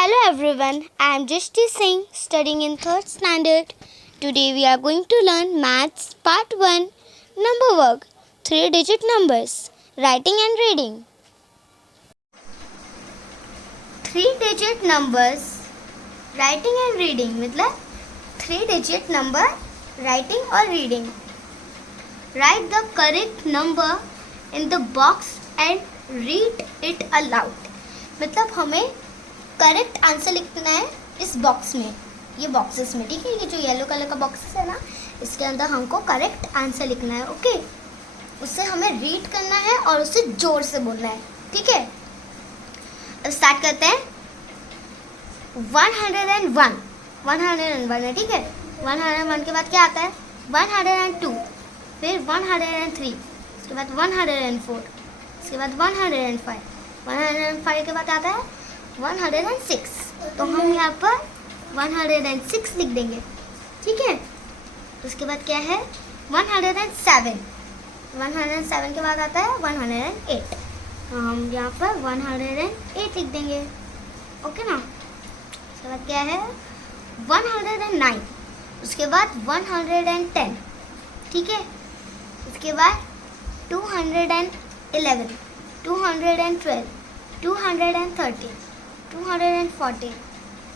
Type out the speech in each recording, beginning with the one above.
Hello everyone, I am Drishti Singh, studying in 3rd standard. Today we are going to learn Maths Part 1, Number Work, 3-digit numbers, Writing and Reading. 3-digit numbers, Writing and Reading मतलब 3-digit number, Writing or Reading. Write the correct number in the box and read it aloud. मतलब हमें correct answer लिखना है इस box में, ये boxes में, ठीक है. ये जो येलो कलर का बॉक्सेस है ना, इसके अंदर हमको करेक्ट आंसर लिखना है. ओके, उससे हमें रीड करना है और उसे जोर से बोलना है, ठीक है. अब स्टार्ट करते हैं. 101 है, ठीक है. 101 के बाद क्या आता है? 102, फिर 103, उसके बाद 104, उसके बाद 105, 105 के बाद आता है 106. तो हम यहाँ पर 106 लिख देंगे, ठीक है. उसके बाद क्या है? 107 के बाद आता है 108. तो हम यहाँ पर 108 लिख देंगे, ओके ना. उसके बाद क्या है? 109, उसके बाद 110, ठीक है. उसके बाद 211, 212, 213, 214,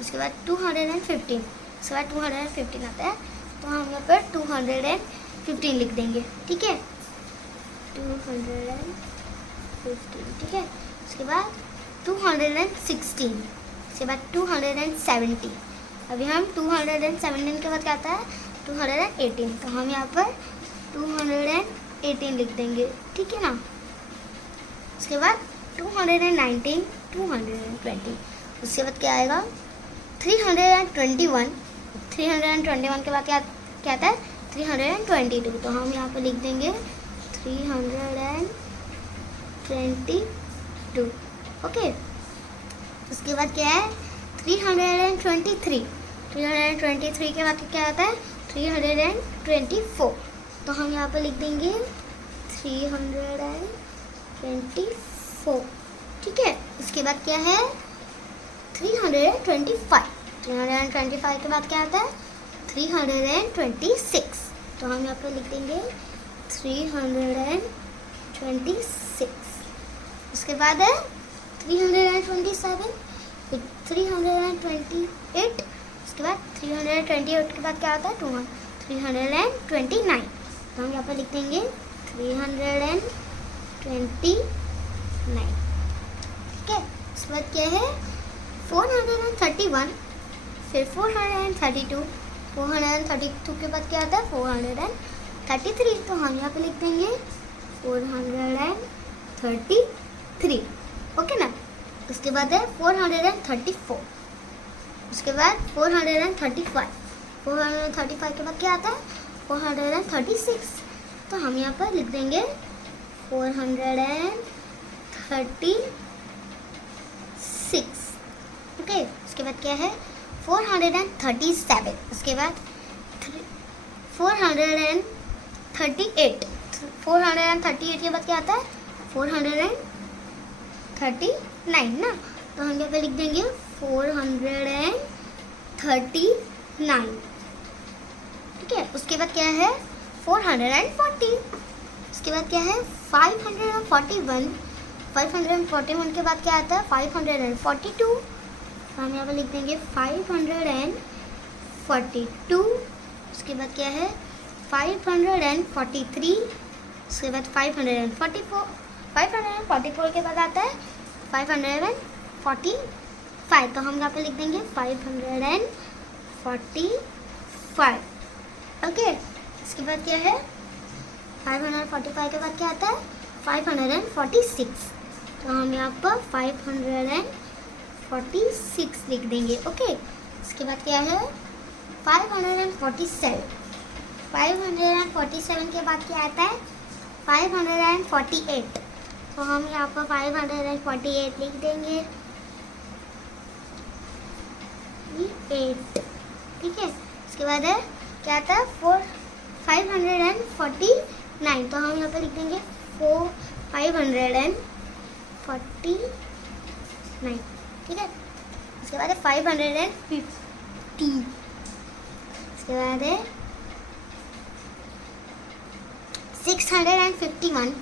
उसके बाद 215, उसके बाद 215 आता है. तो हम यहाँ पर 215 लिख देंगे, ठीक है. 215, ठीक है. उसके बाद 216, उसके बाद 270. अभी हम 217 के बाद क्या आता है? 218. तो हम यहाँ पर 218 लिख देंगे, ठीक है ना. उसके बाद 219, 220. उसके बाद क्या आएगा? 321. 321 के बाद क्या आता है? 322. तो हम यहाँ पर लिख देंगे 322, ओके. उसके बाद क्या है? 323. 323 के बाद क्या आता है? 324. तो हम यहाँ पर लिख देंगे 324, ठीक है. उसके बाद क्या है? 325. 325 के बाद क्या आता है? 326. तो हम यहाँ पे लिख देंगे 326. उसके बाद है 327, फिर 328. उसके बाद 328 के बाद क्या आता है? 329. तो हम यहाँ पे लिख देंगे 329, ठीक है. उसके बाद क्या है? 431, फिर 432, 432 के बाद क्या आता है? 433. तो हम यहाँ पे लिख देंगे 433, ओके ना. उसके बाद है 434. उसके बाद 435. 435 के बाद क्या आता है? 436. तो हम यहाँ पर लिख देंगे 436, ओके. उसके बाद क्या है? 437. उसके बाद 438. 438 के बाद क्या आता है? 439 ना. तो हम यहाँ पे लिख देंगे 439, ठीक है. उसके बाद क्या है? 440. उसके बाद क्या है? 541. 541 के बाद क्या आता है? 542. तो हम यहाँ पर लिख देंगे 542. उसके बाद क्या है? 543. उसके बाद 544. 544 के बाद आता है 545. तो हम यहाँ पे लिख देंगे 545, ओके. इसके बाद क्या है? 545 के बाद क्या आता है? 546. तो हम यहाँ पर 546 लिख देंगे, ओके. इसके बाद क्या है? 547. 547 के बाद क्या आता है? 548. तो हम यहाँ पर 548 लिख देंगे, 8, ठीक है. उसके बाद है क्या आता है? 549. तो हम यहाँ पर लिख देंगे 549, ठीक है. उसके उसके बाद है 550, उसके बाद है 651,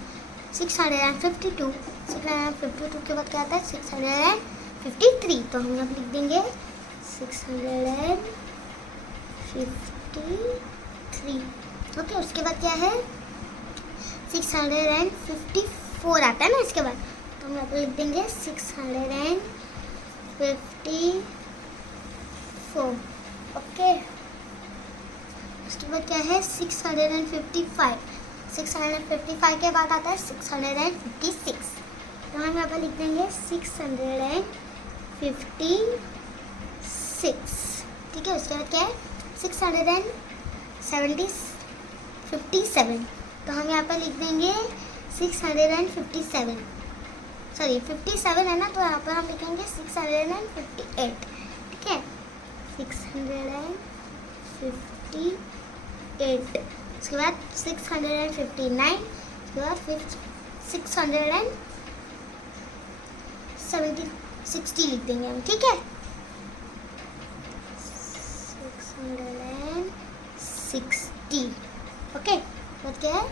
652, 652 के बाद क्या आता है 653, तो हम यहाँ पे लिख देंगे 653। ओके, उसके बाद क्या है 654 आता है ना इसके बाद, तो हम यहाँ पे लिख देंगे 654। ओके, उसके बाद क्या है 655, 655 के बाद आता है 656, तो हम यहाँ पर लिख देंगे 656। ठीक है, उसके बाद क्या है 657, तो हम यहाँ पर लिख देंगे 657, सॉरी 57 है ना, तो यहाँ पर हम लिखेंगे 658। ठीक है, 658, उसके बाद 659, उसके बाद 60 लिख देंगे हम। ठीक है, 660। ओके, बाद क्या है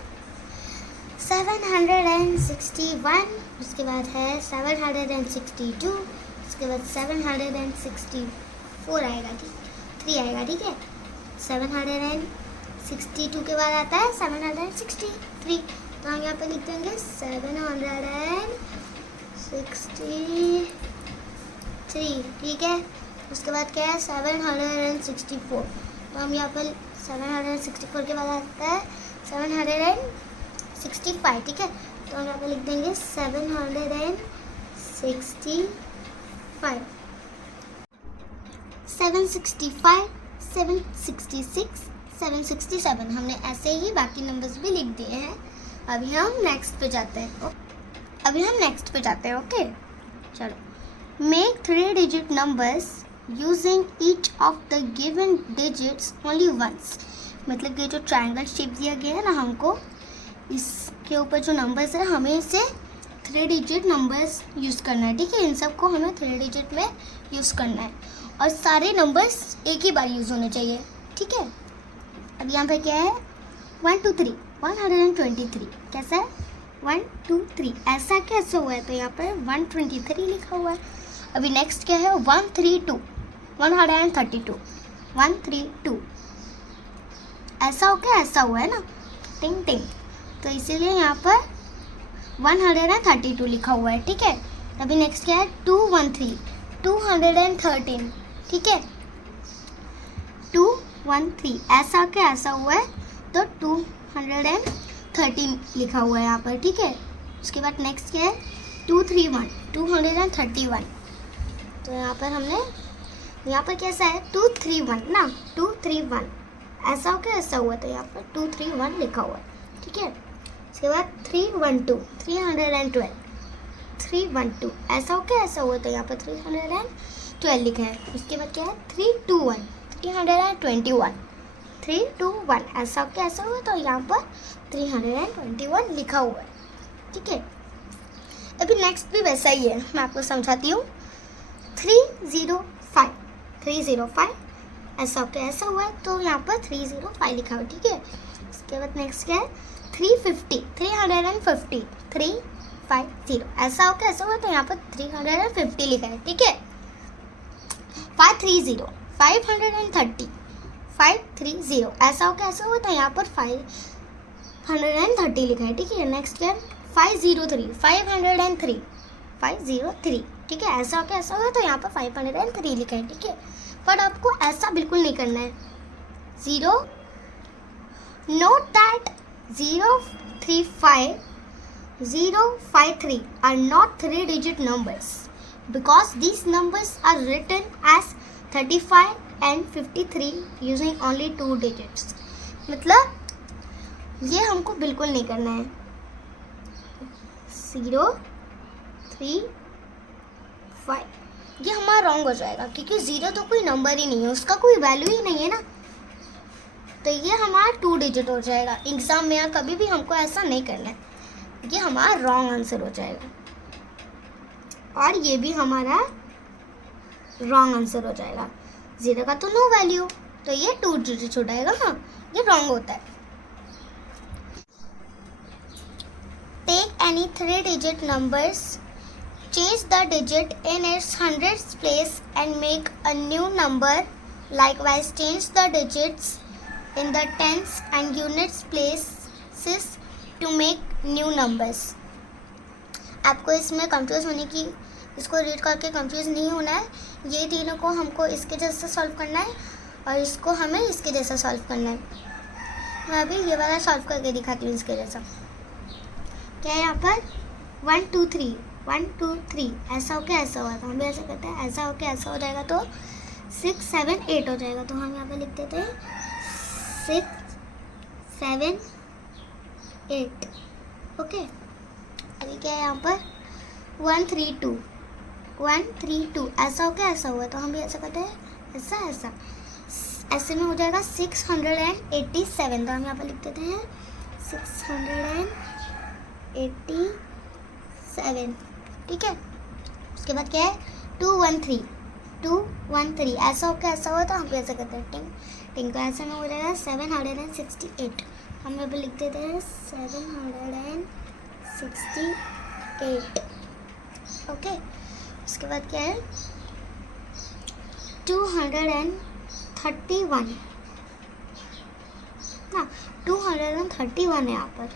761, उसके बाद है 762, उसके बाद 764 आएगा, ठीक 3 आएगा। ठीक है, 762 के बाद आता है 763, तो हम यहाँ पे लिख देंगे 763। ठीक है, उसके बाद क्या है 764, तो हम यहाँ पर 764 के बाद आता है 765। ठीक है, तो हम यहाँ पर लिख देंगे 765, 765, 766, 767, हमने ऐसे ही बाकी नंबर्स भी लिख दिए हैं। अभी हम नेक्स्ट पे जाते हैं। ओके, चलो, make 3 digit numbers using each of the given digits only once. मतलब कि जो ट्रायंगल शेप दिया गया है ना हमको, इसके ऊपर जो नंबर्स है हमें इसे 3 डिजिट नंबर्स यूज़ करना है। ठीक है, इन सबको हमें 3 डिजिट में यूज़ करना है और सारे नंबर्स एक ही बार यूज़ होने चाहिए। ठीक है, अब यहाँ पे क्या है 1 2 3, 123। कैसा है 1 2 3, ऐसा कैसे हुआ है, तो यहाँ पर 123 लिखा हुआ है। अभी नेक्स्ट क्या है 132, 132, 132, ऐसा हो क्या, ऐसा हुआ है ना, टिंग टिंग, तो इसीलिए यहाँ पर 132 लिखा हुआ है। ठीक है, अभी नेक्स्ट क्या है 213, 213। ठीक है, 213, ऐसा क्या, ऐसा हुआ है, तो 213 लिखा हुआ है यहाँ पर। ठीक है, उसके बाद नेक्स्ट क्या है 231, 231, तो यहाँ पर हमने, यहाँ पर कैसा है 231 ना, 231, ऐसा हो क्या, ऐसा हुआ, तो यहाँ पर 231 लिखा हुआ है। ठीक है, उसके बाद 312, 312, 312, ऐसा हो क्या, ऐसा हुआ, तो यहाँ पर 312 लिखा है। उसके बाद क्या है 321, 321, 321, ऐसा हो क्या, ऐसा हुआ, तो यहाँ पर 321 लिखा हुआ है। ठीक है, अभी नेक्स्ट भी वैसा ही है, मैं आपको समझाती हूँ। 305, 305, ऐसा हो क्या, ऐसा हुआ है, तो यहाँ पर 305 लिखा हुआ है। ठीक है, उसके बाद नेक्स्ट क्या है 350, 350, 350, ऐसा हो क्या, ऐसा हुआ, तो यहाँ पर 350 लिखा है। ठीक है, 530, 530, 530, ऐसा हो क्या, ऐसा हुआ, तो यहाँ पर 530 लिखा है। ठीक है, नेक्स्ट क्या है 503, 503, 503। ठीक है, ऐसा हो क्या, ऐसा हुआ, तो यहाँ पर 503 लिखा है। ठीक है, पर आपको ऐसा बिल्कुल नहीं करना है। Note that 035, 053 are not 3 digit numbers because these numbers are written as 35 and 53 using only 2 digits। मतलब ये हमको बिल्कुल नहीं करना है। 035, ये हमारा रॉन्ग हो जाएगा क्योंकि 0 तो कोई नंबर ही नहीं है, उसका कोई वैल्यू ही नहीं है ना, तो ये हमारा 2 डिजिट हो जाएगा। एग्ज़ाम में या कभी भी हमको ऐसा नहीं करना है, ये हमारा रॉन्ग आंसर हो जाएगा। और ये भी हमारा रॉन्ग आंसर हो जाएगा। 0 का तो नो वैल्यू, तो ये 2 डिजिट हो जाएगा। हाँ, ये रॉन्ग होता है। Take any 3 digit numbers, change the digit in its hundreds place and make a new number. Likewise, change the digits in the tens and units places to make new numbers. आपको इसमें confuse होने की, इसको read करके confuse नहीं होना है। ये तीनों को हमको इसके जैसा सॉल्व करना है और इसको हमें इसके जैसा सॉल्व करना है। मैं अभी ये वाला सॉल्व करके दिखाती हूँ इसके जैसा। क्या है यहाँ पर 1 2 3 1 2 3 ऐसा होके ऐसा हुआ, तो हम भी ऐसा करते हैं। ऐसा होके ऐसा हो जाएगा तो 6 7 8 हो जाएगा, तो हम यहाँ पे लिख देते हैं 6 7 8। ओके, अभी क्या है यहाँ पर 1 3 2 1 3 2 ऐसा होके ऐसा हुआ, तो हम भी ऐसा करते हैं। ऐसा ऐसा ऐसे में हो जाएगा 687, तो हम यहाँ पर लिख देते हैं 687। ठीक है, उसके बाद क्या है 2 1 3 2 1 3 ऐसा होकर ऐसा हुआ, तो हम भी ऐसा करते हैं टिंग टिंग, तो ऐसे में हो जाएगा 768। हम यहाँ पे लिख देते हैं 768। ओके, उसके बाद क्या है 231 ना, 231 है यहाँ पर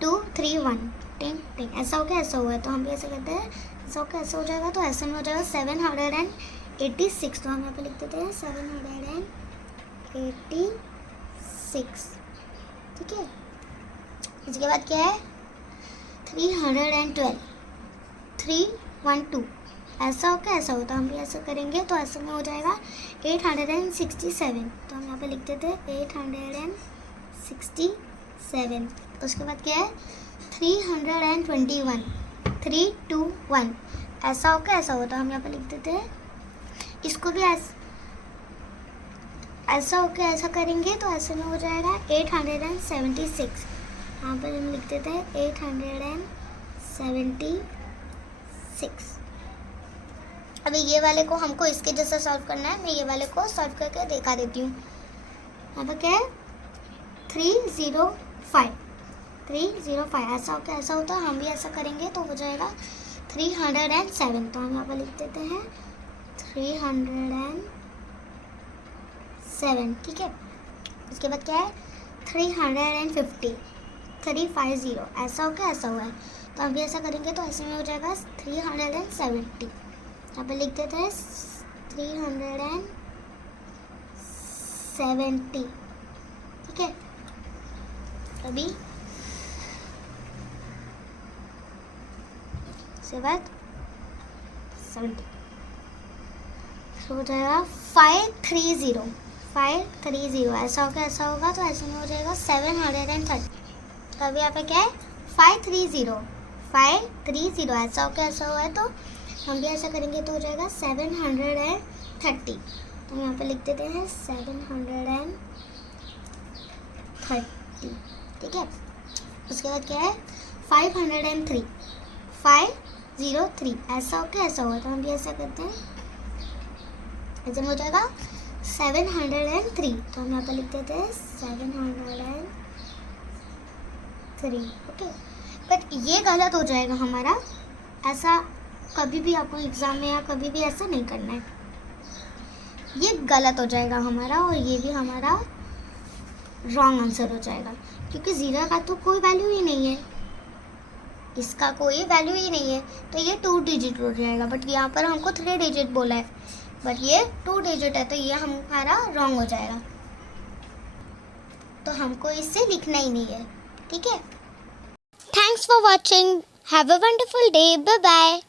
2 3 1 टिंग टिंग ऐसा हो गया ऐसा हुआ है, तो हम भी ऐसे करते हैं। ऐसा हो गया ऐसा हो जाएगा, तो ऐसे में हो जाएगा 786, तो हम यहाँ पे लिख देते हैं 786। ठीक है, इसके बाद क्या है 312 312 ऐसा हो गया ऐसा हो, तो हम भी ऐसा करेंगे, तो ऐसे में हो जाएगा 867, तो हम यहाँ पे लिख देते हैं 867। तो उसके बाद क्या है 321 321 ऐसा होकर ऐसा होता है, हम यहाँ पे लिख देते हैं। इसको भी ऐसा होकर ऐसा करेंगे, तो ऐसे में हो जाएगा 876, यहाँ पर हम लिख देते हैं 876। अभी ये वाले को हमको इसके जैसा सॉल्व करना है। मैं ये वाले को सॉल्व करके दिखा देती हूँ। यहाँ पर क्या है 305 ऐसा होकर ऐसा होता है, हम भी ऐसा करेंगे, तो हो जाएगा 307, तो हम यहाँ पर लिख देते हैं 307। ठीक है, उसके बाद क्या है 350 ऐसा होकर ऐसा हुआ है, तो हम भी ऐसा करेंगे, तो ऐसे में हो जाएगा 370। यहाँ पर लिख देते हैं 370। ठीक है, अभी उसके बाद 70 हो जाएगा 530 ऐसा होगा ऐसा होगा, तो ऐसे में हो जाएगा 730। तो अभी यहाँ पे क्या है 530 ऐसा होगा ऐसा हुआ है, तो हम भी ऐसा करेंगे, तो हो जाएगा 730। तो हम यहाँ पे लिख देते हैं 730। ठीक है, उसके बाद क्या है 503 ऐसा होकर ऐसा हुआ, तो हम भी ऐसा करते हैं। ऐसे में हो जाएगा 703, तो हम यहाँ पर लिख देते हैं 703। ओके, बट ये गलत हो जाएगा हमारा। ऐसा कभी भी आपको एग्ज़ाम में या कभी भी ऐसा नहीं करना है। ये गलत हो जाएगा हमारा, और ये भी हमारा रॉन्ग आंसर हो जाएगा, क्योंकि 0 का तो कोई वैल्यू ही नहीं है, इसका कोई वैल्यू ही नहीं है, तो ये 2 डिजिट हो जाएगा। बट यहाँ पर हमको 3 डिजिट बोला है, बट ये 2 डिजिट है, तो ये हमारा रॉन्ग हो जाएगा। तो हमको इससे लिखना ही नहीं है। ठीक है, thanks for watching, have a wonderful day, bye bye.